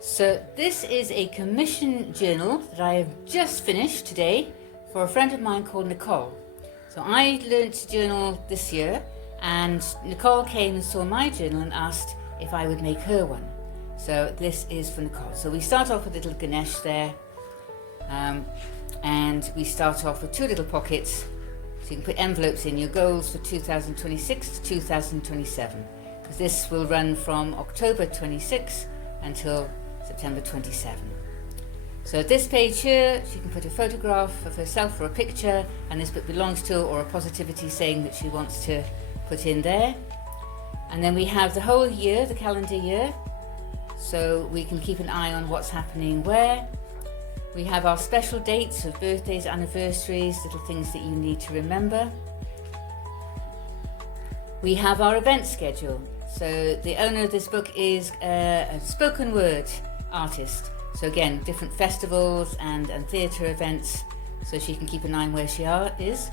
So this is a commission journal that I have just finished today for a friend of mine called Nicole. So I learned to journal this year, and Nicole came and saw my journal and asked if I would make her one. So this is for Nicole. So we start off with little Ganesh there, and we start off with two little pockets, so you can put envelopes in your goals for 2026 to 2027, because this will run from October 26 until September 27. So this page here, she can put a photograph of herself or a picture, and this book belongs to her, or a positivity saying that she wants to put in there. And then we have the whole year, the calendar year, so we can keep an eye on what's happening where. We have our special dates of birthdays, anniversaries, little things that you need to remember. We have our event schedule. So the owner of this book is a spoken word artist. So again, different festivals and theatre events, so she can keep an eye on where she is.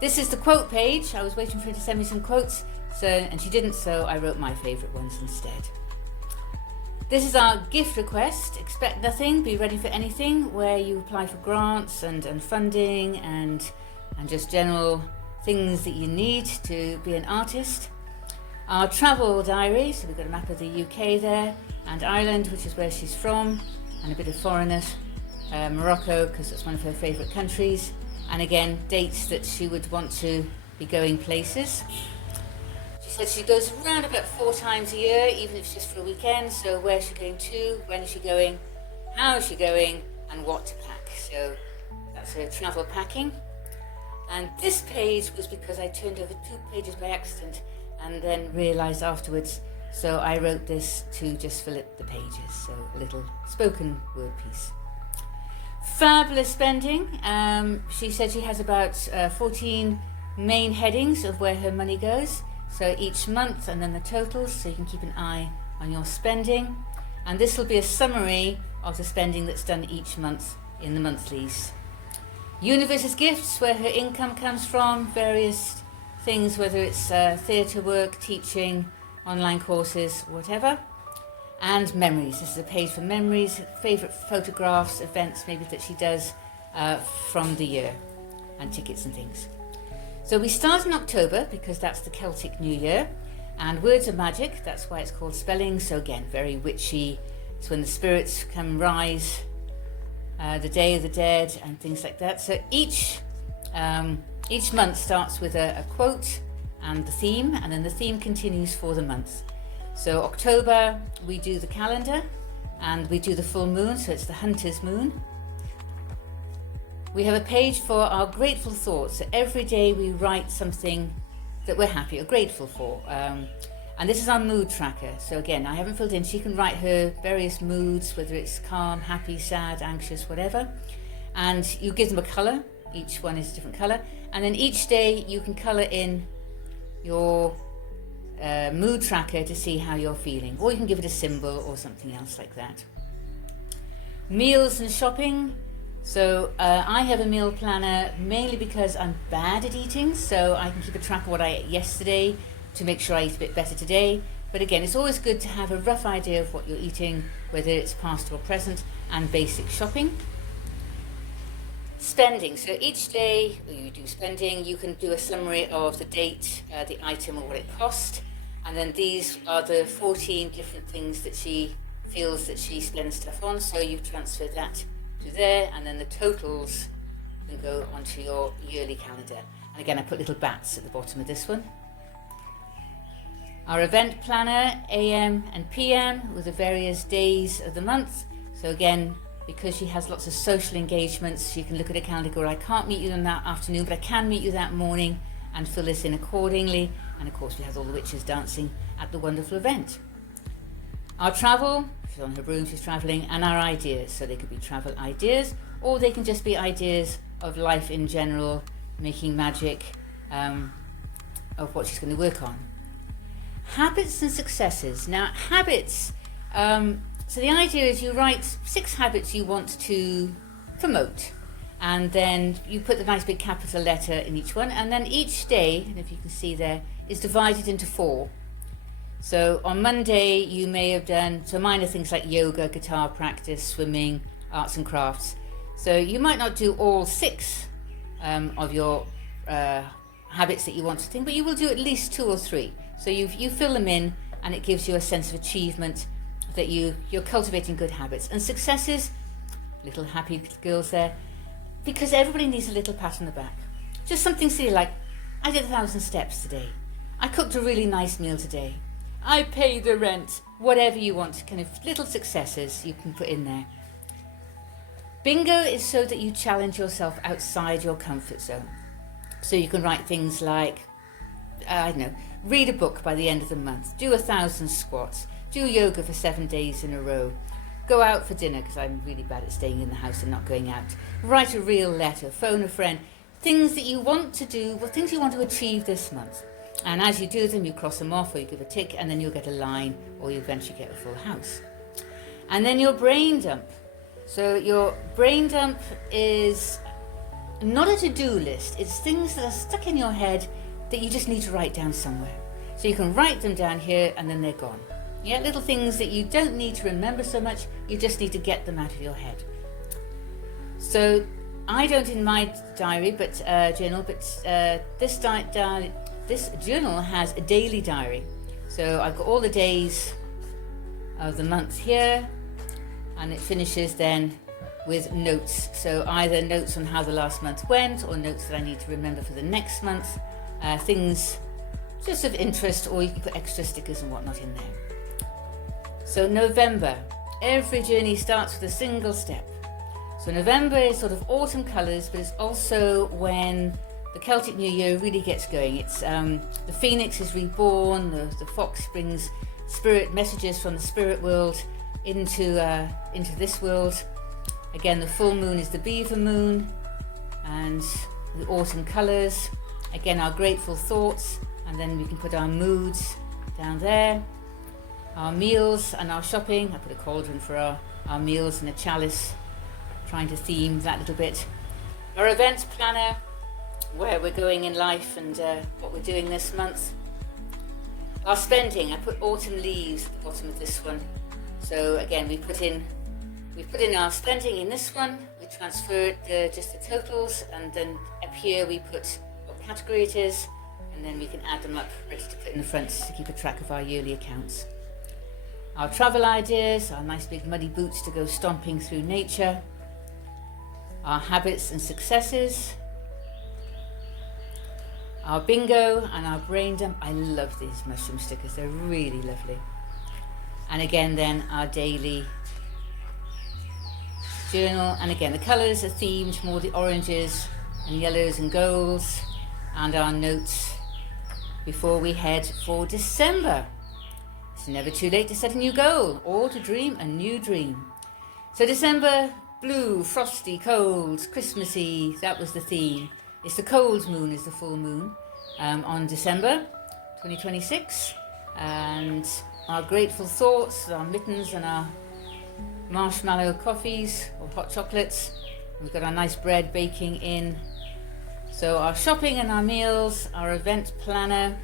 This is the quote page. I was waiting for her to send me some quotes, and she didn't, so I wrote my favourite ones instead. This is our gift request. Expect nothing, be ready for anything, where you apply for grants and funding and just general things that you need to be an artist. Our travel diary, so we've got a map of the UK there, and Ireland, which is where she's from, and a bit of foreigners, Morocco, because that's one of her favourite countries, and again, dates that she would want to be going places. She said she goes around about 4 times a year, even if it's just for a weekend, so where is she going to, when is she going, how is she going, and what to pack. So that's her travel packing. And this page was because I turned over 2 pages by accident and then realised afterwards, so I wrote this to just fill it the pages, so a little spoken word piece. Fabulous spending. She said she has about 14 main headings of where her money goes, so each month, and then the totals, so you can keep an eye on your spending. And this will be a summary of the spending that's done each month in the monthlies. Universe's gifts, where her income comes from, various things, whether it's theatre work, teaching, online courses, whatever. And memories. This is a page for memories, favourite photographs, events maybe that she does from the year, and tickets and things. So we start in October because that's the Celtic New Year, and words are magic, that's why it's called spelling. So again, very witchy. It's when the spirits come rise, the Day of the Dead and things like that. So each month starts with a quote and the theme, and then the theme continues for the month. So October, we do the calendar, and we do the full moon, so it's the hunter's moon. We have a page for our grateful thoughts. So every day we write something that we're happy or grateful for. And this is our mood tracker. So again, I haven't filled in, she can write her various moods, whether it's calm, happy, sad, anxious, whatever. And you give them a colour. Each one is a different colour. And then each day you can colour in your mood tracker to see how you're feeling. Or you can give it a symbol or something else like that. Meals and shopping. So I have a meal planner mainly because I'm bad at eating, so I can keep a track of what I ate yesterday to make sure I eat a bit better today. But again, it's always good to have a rough idea of what you're eating, whether it's past or present, and basic shopping. Spending. So each day you do spending, you can do a summary of the date, the item, or what it cost. And then these are the 14 different things that she feels that she spends stuff on. So you transfer that to there, and then the totals can go onto your yearly calendar. And again, I put little bats at the bottom of this one. Our event planner, AM and PM, with the various days of the month. So again, because she has lots of social engagements, she can look at a calendar and go, I can't meet you in that afternoon, but I can meet you that morning, and fill this in accordingly. And of course, we have all the witches dancing at the wonderful event. Our travel, she's on her broom, she's travelling, and our ideas. So they could be travel ideas, or they can just be ideas of life in general, making magic of what she's going to work on. Habits and successes. Now, habits, so the idea is you write 6 habits you want to promote, and then you put the nice big capital letter in each one, and then each day, and if you can see there, is divided into 4. So on Monday, you may have done, so mine are things like yoga, guitar practice, swimming, arts and crafts. So you might not do all 6 of your habits that you want to think, but you will do at least 2 or 3. So you fill them in, and it gives you a sense of achievement that you're cultivating good habits. And successes, little happy girls there, because everybody needs a little pat on the back. Just something silly like, I did 1,000 steps today. I cooked a really nice meal today. I paid the rent. Whatever you want, kind of little successes you can put in there. Bingo is so that you challenge yourself outside your comfort zone. So you can write things like, I don't know, read a book by the end of the month, do 1,000 squats, do yoga for 7 days in a row, go out for dinner, because I'm really bad at staying in the house and not going out, write a real letter, phone a friend, things that you want to do, well, things you want to achieve this month. And as you do them, you cross them off or you give a tick, and then you'll get a line, or you eventually get a full house. And then your brain dump. So your brain dump is not a to-do list. It's things that are stuck in your head that you just need to write down somewhere. So you can write them down here and then they're gone. Yeah, little things that you don't need to remember so much, you just need to get them out of your head. So I don't in my diary, but journal, but this journal has a daily diary. So I've got all the days of the month here, and it finishes then with notes. So either notes on how the last month went, or notes that I need to remember for the next month, things just of interest, or you can put extra stickers and whatnot in there. So November, every journey starts with a single step. So November is sort of autumn colours, but it's also when the Celtic New Year really gets going. It's the phoenix is reborn, the fox brings spirit messages from the spirit world into this world. Again, the full moon is the beaver moon, and the autumn colours. Again, our grateful thoughts, and then we can put our moods down there. Our meals and our shopping. I put a cauldron for our meals and a chalice, trying to theme that a little bit. Our events planner, where we're going in life and what we're doing this month. Our spending, I put autumn leaves at the bottom of this one. So again, we put in our spending in this one, we transfer just the totals, and then up here we put what category it is, and then we can add them up, ready to put in the front to keep a track of our yearly accounts. Our travel ideas, our nice big muddy boots to go stomping through nature. Our habits and successes. Our bingo and our brain dump. I love these mushroom stickers, they're really lovely. And again then our daily journal, and again the colours are themed, more the oranges and yellows and golds, and our notes before we head for December. It's never too late to set a new goal or to dream a new dream. So December, blue, frosty, cold, Christmassy, that was the theme. It's the cold moon is the full moon on December 2026, and our grateful thoughts, our mittens and our marshmallow coffees or hot chocolates. We've got our nice bread baking in. So our shopping and our meals, our event planner,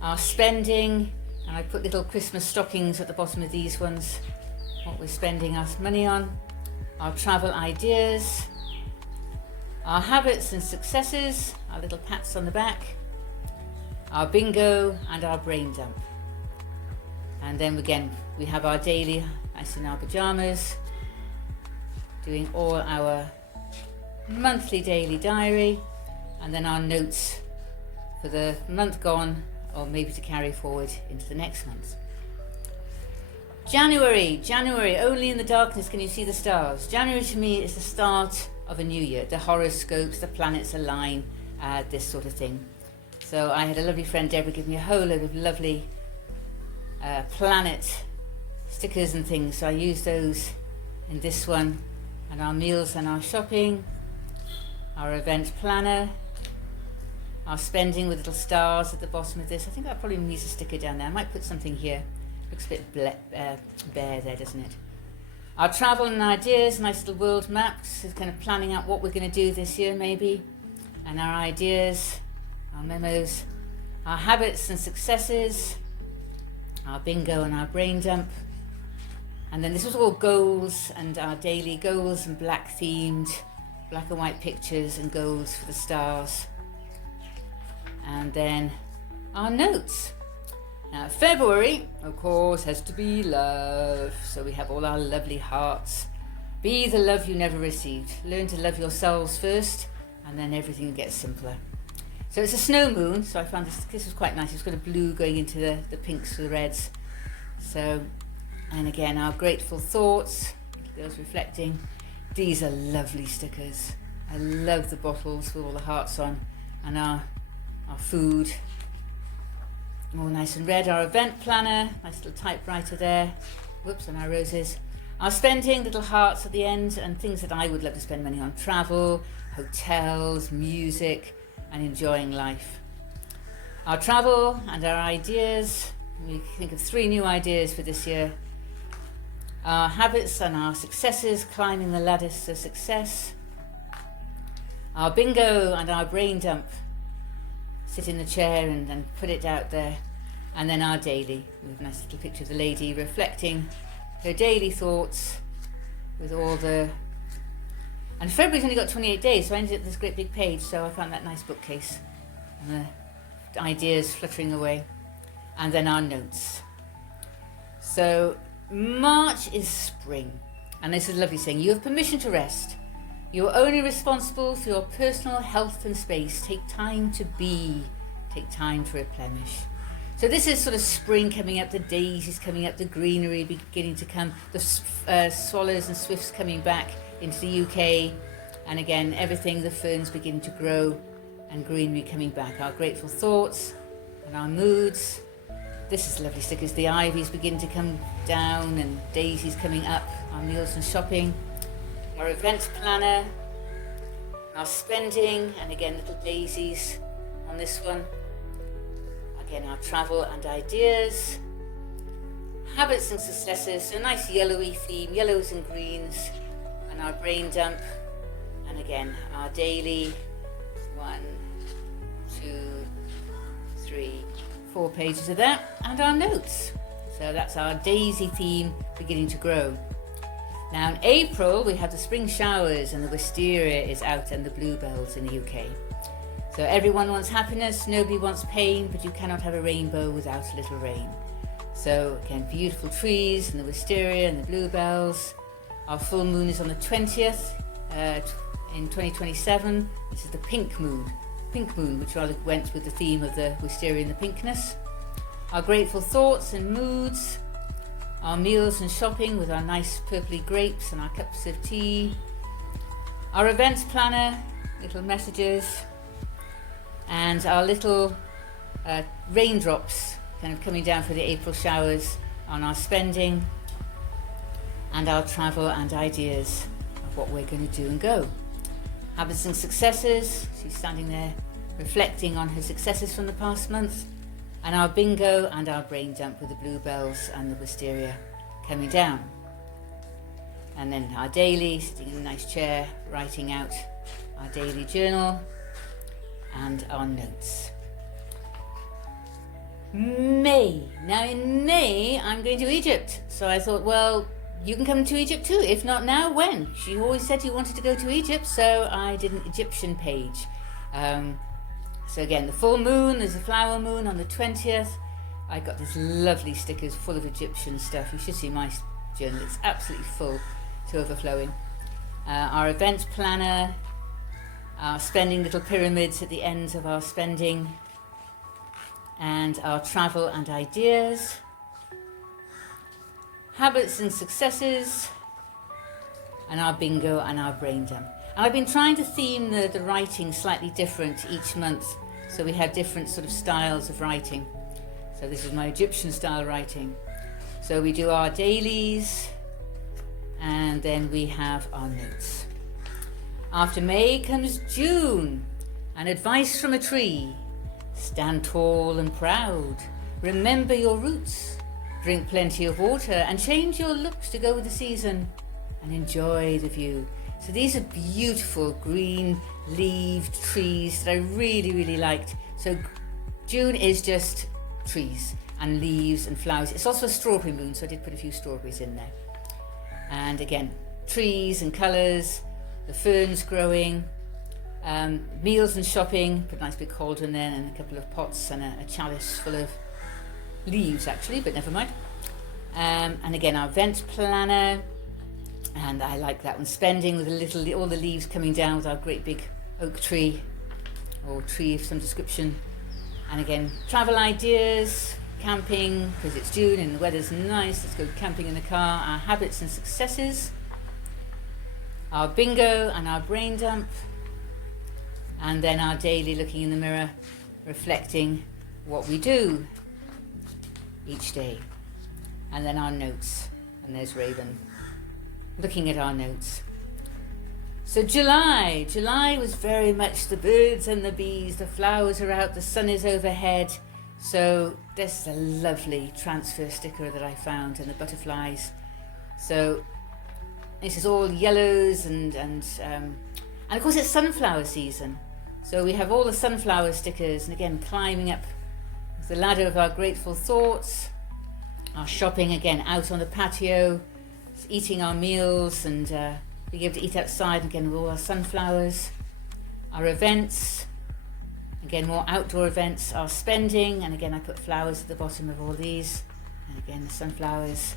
our spending, and I put little Christmas stockings at the bottom of these ones, what we're spending our money on, our travel ideas, our habits and successes, our little pats on the back, our bingo and our brain dump. And then again, we have our daily, nice in our pajamas, doing all our monthly daily diary, and then our notes for the month gone, or maybe to carry forward into the next month. January, only in the darkness can you see the stars. January to me is the start of a new year. The horoscopes, the planets align, this sort of thing. So I had a lovely friend, Deborah, give me a whole load of lovely planet stickers and things. So I used those in this one, and our meals and our shopping, our event planner, our spending with little stars at the bottom of this. I think that probably needs a sticker down there. I might put something here. Looks a bit bare there, doesn't it? Our travel and ideas, nice little world maps, is kind of planning out what we're going to do this year maybe, and our ideas, our memos, our habits and successes, our bingo and our brain dump. And then this was all goals and our daily goals and black themed, black and white pictures and goals for the stars. And then our notes. Now February, of course, has to be love. So we have all our lovely hearts. Be the love you never received. Learn to love yourselves first, and then everything gets simpler. So it's a snow moon, so I found this was quite nice. It's got a blue going into the pinks or the reds. So, and again, our grateful thoughts, girls reflecting. These are lovely stickers. I love the bottles with all the hearts on, and our food, all nice and red. Our event planner, nice little typewriter there. Whoops, and our roses. Our spending, little hearts at the end, and things that I would love to spend money on. Travel, hotels, music, and enjoying life. Our travel and our ideas. We think of 3 new ideas for this year. Our habits and our successes, climbing the ladders to success. Our bingo and our brain dump. Sit in the chair and put it out there. And then our daily. We have a nice little picture of the lady reflecting her daily thoughts with all the... And February's only got 28 days, so I ended up with this great big page, so I found that nice bookcase. And the ideas fluttering away. And then our notes. So March is spring. And this is a lovely saying. You have permission to rest. You are only responsible for your personal health and space. Take time to be. Take time to replenish. So this is sort of spring coming up, the daisies coming up, the greenery beginning to come, the swallows and swifts coming back into the UK. And again, everything, the ferns beginning to grow and greenery coming back. Our grateful thoughts and our moods. This is lovely stickers. The ivies begin to come down and daisies coming up. Our meals and shopping. Our event planner. Our spending. And again, little daisies on this one. Again, our travel and ideas. Habits and successes. So a nice yellowy theme. Yellows and greens. And our brain dump. And again, our daily. 1, 2, 3, 4 pages of that, and our notes. So that's our daisy theme beginning to grow. Now in April we have the spring showers and the wisteria is out and the bluebells in the UK. So everyone wants happiness, nobody wants pain, but you cannot have a rainbow without a little rain. So again, beautiful trees and the wisteria and the bluebells. Our full moon is on the 20th in 2027. This is the pink moon, which rather went with the theme of the wisteria and the pinkness. Our grateful thoughts and moods. Our meals and shopping with our nice purpley grapes and our cups of tea. Our events planner, little messages. And our little raindrops kind of coming down for the April showers on our spending. And our travel and ideas of what we're going to do and go. Habits and successes. She's standing there reflecting on her successes from the past month. And our bingo and our brain dump with the bluebells and the wisteria coming down. And then our daily, sitting in a nice chair, writing out our daily journal and our notes. May. Now in May, I'm going to Egypt. So I thought, well, you can come to Egypt too. If not now, when? She always said you wanted to go to Egypt, so I did an Egyptian page. So again, the full moon, there's a flower moon on the 20th. I got these lovely stickers full of Egyptian stuff. You should see my journal, it's absolutely full to overflowing. Our event planner, our spending little pyramids at the ends of our spending, and our travel and ideas. Habits and successes, and our bingo and our brain dump. And I've been trying to theme the writing slightly different each month, so we have different sort of styles of writing. So this is my Egyptian style writing. So we do our dailies, and then we have our notes. After May comes June, and advice from a tree. Stand tall and proud, remember your roots. Drink plenty of water and change your looks to go with the season and enjoy the view. So these are beautiful green leaved trees that I really, really liked. So June is just trees and leaves and flowers. It's also a strawberry moon, so I did put a few strawberries in there. And again, trees and colours, the ferns growing, meals and shopping, put a nice big cauldron there and a couple of pots and a chalice full of leaves actually, but never mind. And again, our event planner, and I like that one, spending with all the leaves coming down with our great big oak tree or tree of some description. And again, travel ideas, camping, because it's June and the weather's nice, let's go camping in the car, our habits and successes, our bingo and our brain dump, and then our daily looking in the mirror, reflecting what we do each day. And then our notes, and there's Raven looking at our notes. So July was very much the birds and the bees, the flowers are out, the sun is overhead. So this is a lovely transfer sticker that I found, and the butterflies. So this is all yellows and of course it's sunflower season. So we have all the sunflower stickers, and again climbing up the ladder of our grateful thoughts, our shopping again out on the patio, eating our meals and being able to eat outside again with all our sunflowers, our events, again more outdoor events, our spending, and again I put flowers at the bottom of all these, and again the sunflowers,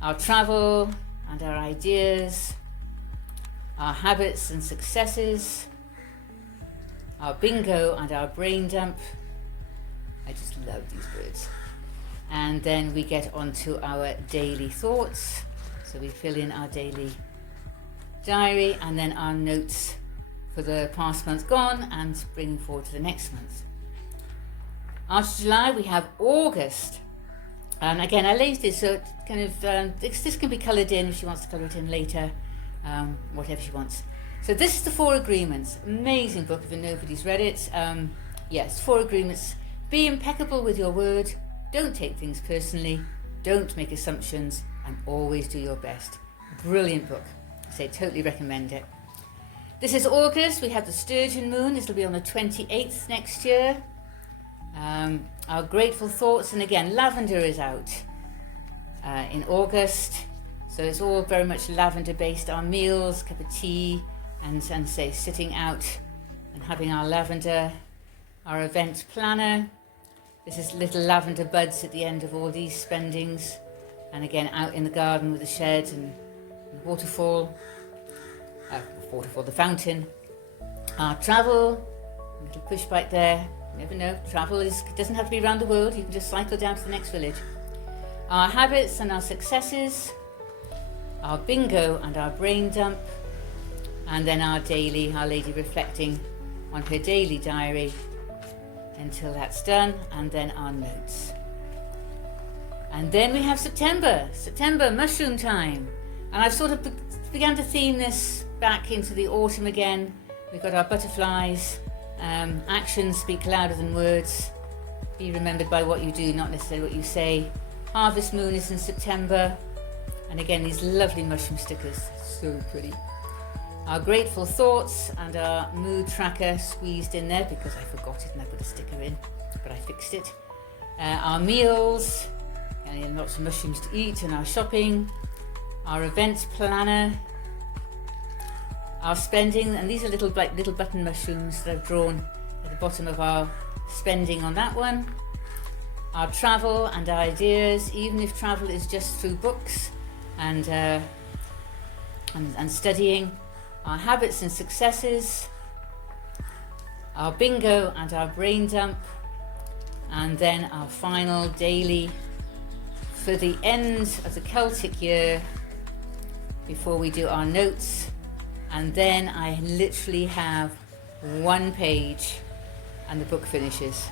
our travel and our ideas, our habits and successes, our bingo and our brain dump. I just love these birds. And then we get on to our daily thoughts. So we fill in our daily diary and then our notes for the past month gone and bringing forward to the next month. After July we have August. And again I laid this so it kind of, this can be coloured in if she wants to colour it in later, whatever she wants. So this is the 4 Agreements. Amazing book if nobody's read it. Yes, 4 Agreements. Be impeccable with your word. Don't take things personally. Don't make assumptions. And always do your best. Brilliant book. I say totally recommend it. This is August. We have the Sturgeon Moon. This will be on the 28th next year. Our grateful thoughts, and again lavender is out in August, so it's all very much lavender based. Our meals, cup of tea, and say sitting out and having our lavender. Our event planner. This is little lavender buds at the end of all these spendings. And again, out in the garden with the shed and the waterfall, the fountain. Our travel, a little push bike there. You never know, travel doesn't have to be around the world. You can just cycle down to the next village. Our habits and our successes. Our bingo and our brain dump. And then our daily, our lady reflecting on her daily diary until that's done, and then our notes. And then we have September, mushroom time. And I've sort of began to theme this back into the autumn again. We've got our butterflies, actions speak louder than words. Be remembered by what you do, not necessarily what you say. Harvest moon is in September. And again, these lovely mushroom stickers, so pretty. Our grateful thoughts and our mood tracker squeezed in there because I forgot it and I put a sticker in, but I fixed it. Our meals, and lots of mushrooms to eat, and our shopping, our events planner, our spending, and these are little button mushrooms that I've drawn at the bottom of our spending on that one. Our travel and ideas, even if travel is just through books and studying. Our habits and successes, our bingo and our brain dump, and then our final daily for the end of the Celtic year before we do our notes. And then I literally have 1 page and the book finishes.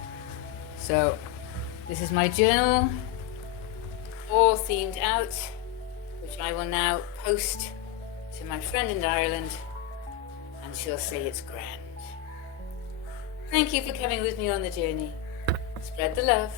So this is my journal, all themed out, which I will now post to my friend in Ireland, and she'll say it's grand. Thank you for coming with me on the journey. Spread the love.